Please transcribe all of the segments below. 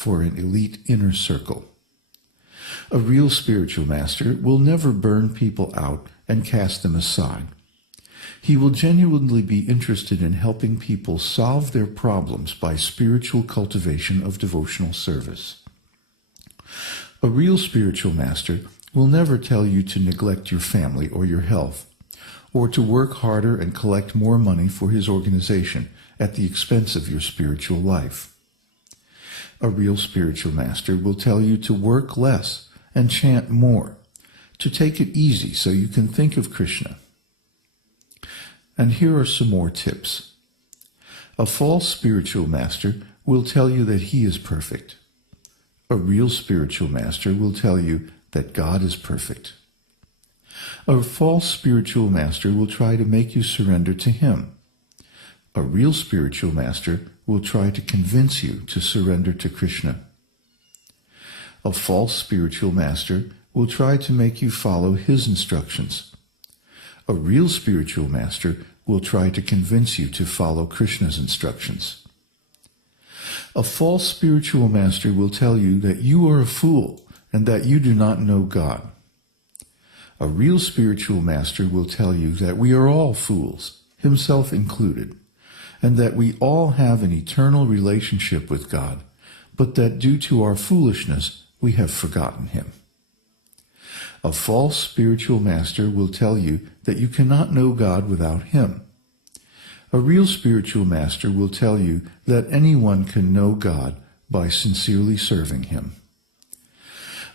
for an elite inner circle. A real spiritual master will never burn people out and cast them aside. He will genuinely be interested in helping people solve their problems by spiritual cultivation of devotional service. A real spiritual master will never tell you to neglect your family or your health, or to work harder and collect more money for his organization at the expense of your spiritual life. A real spiritual master will tell you to work less and chant more, to take it easy so you can think of Kṛṣṇa. And here are some more tips. A false spiritual master will tell you that he is perfect. A real spiritual master will tell you that God is perfect. A false spiritual master will try to make you surrender to him. A real spiritual master will try to convince you to surrender to Kṛṣṇa. A false spiritual master will try to make you follow his instructions. A real spiritual master will try to convince you to follow Kṛṣṇa's instructions. A false spiritual master will tell you that you are a fool and that you do not know God. A real spiritual master will tell you that we are all fools, himself included, and that we all have an eternal relationship with God, but that due to our foolishness, we have forgotten him. A false spiritual master will tell you that you cannot know God without him. A real spiritual master will tell you that anyone can know God by sincerely serving him.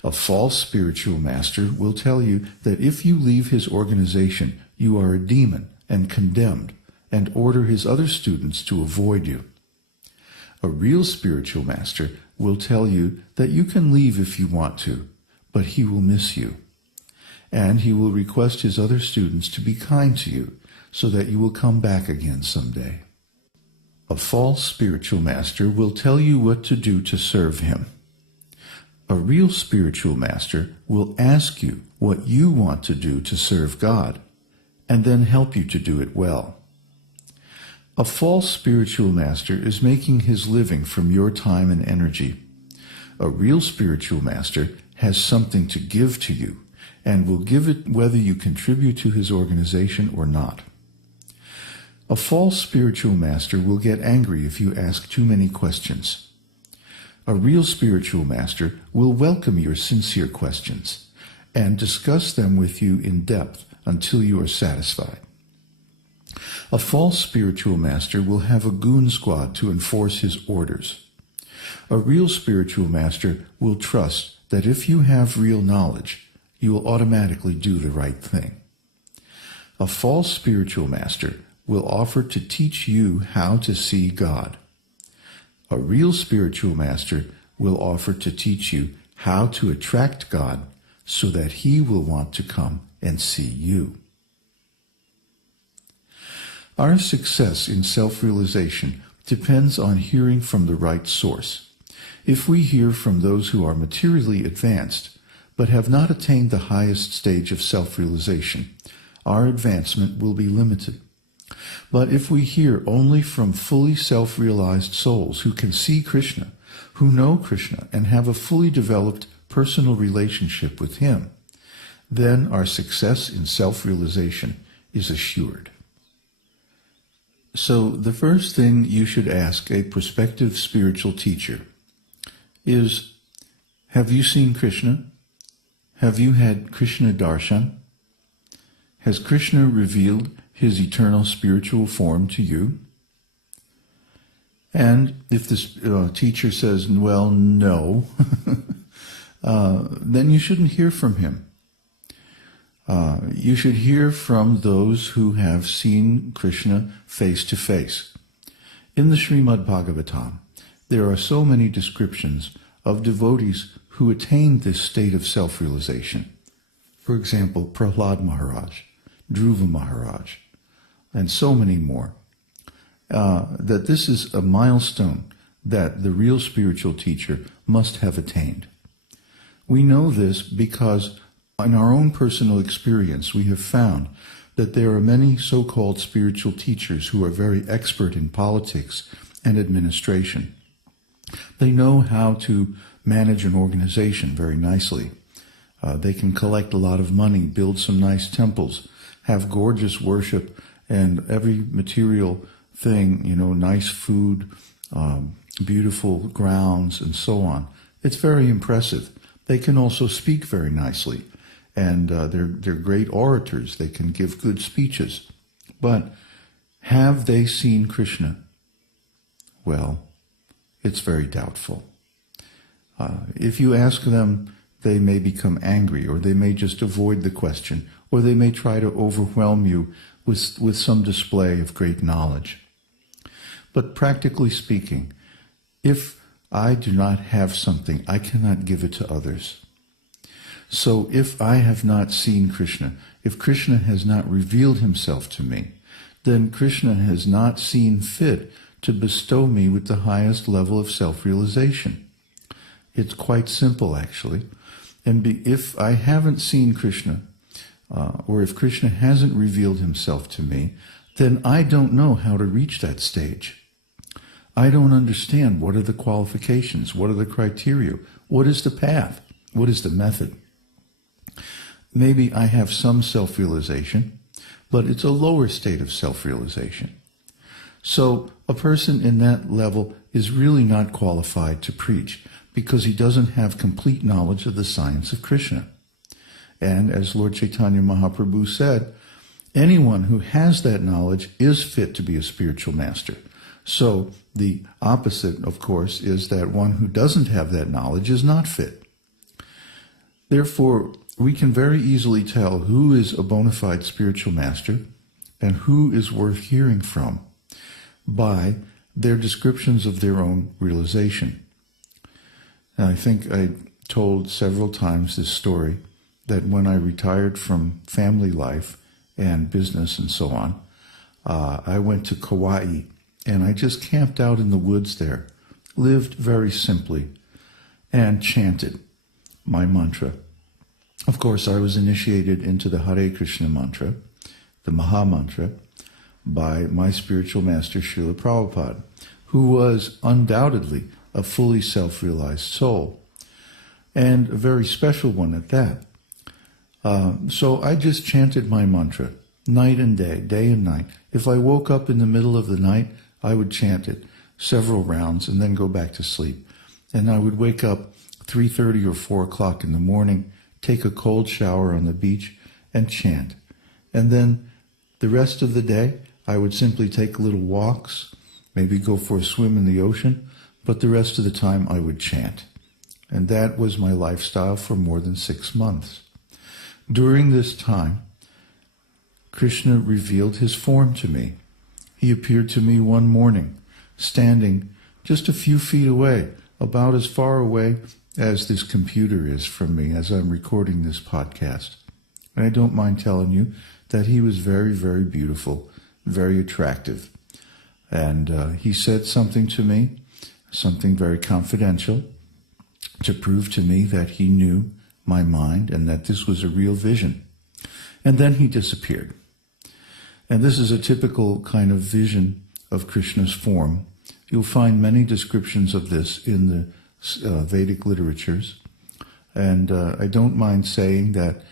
A false spiritual master will tell you that if you leave his organization, you are a demon and condemned, and order his other students to avoid you. A real spiritual master will tell you that you can leave if you want to, but he will miss you. And he will request his other students to be kind to you, so that you will come back again someday. A false spiritual master will tell you what to do to serve him. A real spiritual master will ask you what you want to do to serve God, and then help you to do it well. A false spiritual master is making his living from your time and energy. A real spiritual master has something to give to you, and will give it whether you contribute to his organization or not. A false spiritual master will get angry if you ask too many questions. A real spiritual master will welcome your sincere questions and discuss them with you in depth until you are satisfied. A false spiritual master will have a goon squad to enforce his orders. A real spiritual master will trust that if you have real knowledge, you will automatically do the right thing. A false spiritual master will offer to teach you how to see God. A real spiritual master will offer to teach you how to attract God so that he will want to come and see you. Our success in self-realization depends on hearing from the right source. If we hear from those who are materially advanced, but have not attained the highest stage of self-realization, our advancement will be limited. But if we hear only from fully self-realized souls who can see Kṛṣṇa, who know Kṛṣṇa, and have a fully developed personal relationship with him, then our success in self-realization is assured. So the first thing you should ask a prospective spiritual teacher is, have you seen Kṛṣṇa? Have you had Kṛṣṇa darshan? Has Kṛṣṇa revealed his eternal spiritual form to you? And if this teacher says, well, no, then you shouldn't hear from him. You should hear from those who have seen Kṛṣṇa face to face. In the Śrīmad-Bhāgavatam, there are so many descriptions of devotees who attained this state of self-realization. For example, Prahlad Maharaj, Dhruva Maharaj, and so many more. That this is a milestone that the real spiritual teacher must have attained. We know this because in our own personal experience we have found that there are many so-called spiritual teachers who are very expert in politics and administration, They know how to manage an organization very nicely. They can collect a lot of money, build some nice temples, have gorgeous worship, and every material thing, nice food, beautiful grounds, and so on. It's very impressive. They can also speak very nicely, and they're great orators. They can give good speeches. But have they seen Kṛṣṇa? Well, it's very doubtful. If you ask them, they may become angry, or they may just avoid the question, or they may try to overwhelm you with some display of great knowledge. But practically speaking, if I do not have something, I cannot give it to others. So if I have not seen Kṛṣṇa, if Kṛṣṇa has not revealed himself to me, then Kṛṣṇa has not seen fit to bestow me with the highest level of self-realization. It's quite simple, actually. And if I haven't seen Kṛṣṇa, or if Kṛṣṇa hasn't revealed himself to me, then I don't know how to reach that stage. I don't understand what are the qualifications, what are the criteria, what is the path, what is the method. Maybe I have some self-realization, but it's a lower state of self-realization. So a person in that level is really not qualified to preach because he doesn't have complete knowledge of the science of Kṛṣṇa. And as Lord Chaitanya Mahaprabhu said, anyone who has that knowledge is fit to be a spiritual master. So the opposite, of course, is that one who doesn't have that knowledge is not fit. Therefore, we can very easily tell who is a bona fide spiritual master and who is worth hearing from by their descriptions of their own realization. And I think I told several times this story, that when I retired from family life and business and so on, I went to Kauai, and I just camped out in the woods there, lived very simply, and chanted my mantra. Of course, I was initiated into the Hare Krishna mantra, the Maha Mantra, by my spiritual master, Srila Prabhupada, who was undoubtedly a fully self-realized soul, and a very special one at that. So I just chanted my mantra, night and day and night. If I woke up in the middle of the night, I would chant it several rounds and then go back to sleep. And I would wake up 3:30 or 4 o'clock in the morning, take a cold shower on the beach, and chant. And then the rest of the day, I would simply take little walks, maybe go for a swim in the ocean, but the rest of the time I would chant. And that was my lifestyle for more than 6 months. During this time, Kṛṣṇa revealed his form to me. He appeared to me one morning, standing just a few feet away, about as far away as this computer is from me as I'm recording this podcast. And I don't mind telling you that he was very, very beautiful, very attractive. And he said something to me, something very confidential, to prove to me that he knew my mind and that this was a real vision. And then he disappeared. And this is a typical kind of vision of Kṛṣṇa's form. You'll find many descriptions of this in the Vedic literatures. And I don't mind saying that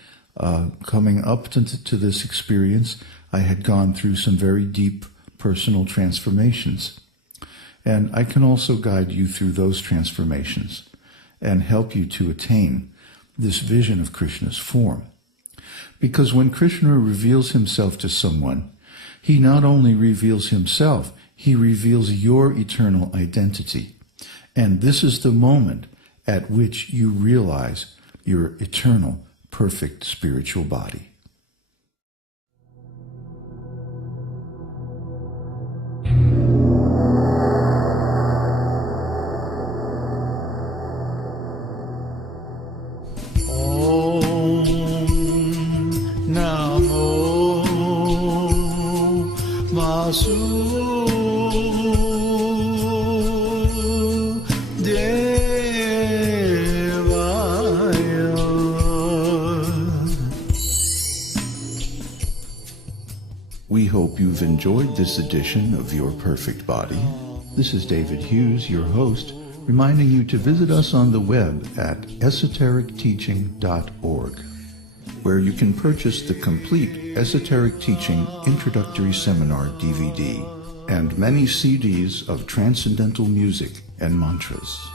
coming up to this experience, I had gone through some very deep personal transformations. And I can also guide you through those transformations and help you to attain this vision of Kṛṣṇa's form. Because when Kṛṣṇa reveals himself to someone, he not only reveals himself, he reveals your eternal identity. And this is the moment at which you realize your eternal, perfect spiritual body. We hope you've enjoyed this edition of Your Perfect Body. This is David Hughes, your host, reminding you to visit us on the web at esotericteaching.org, where you can purchase the complete Esoteric Teaching Introductory Seminar DVD and many CDs of transcendental music and mantras.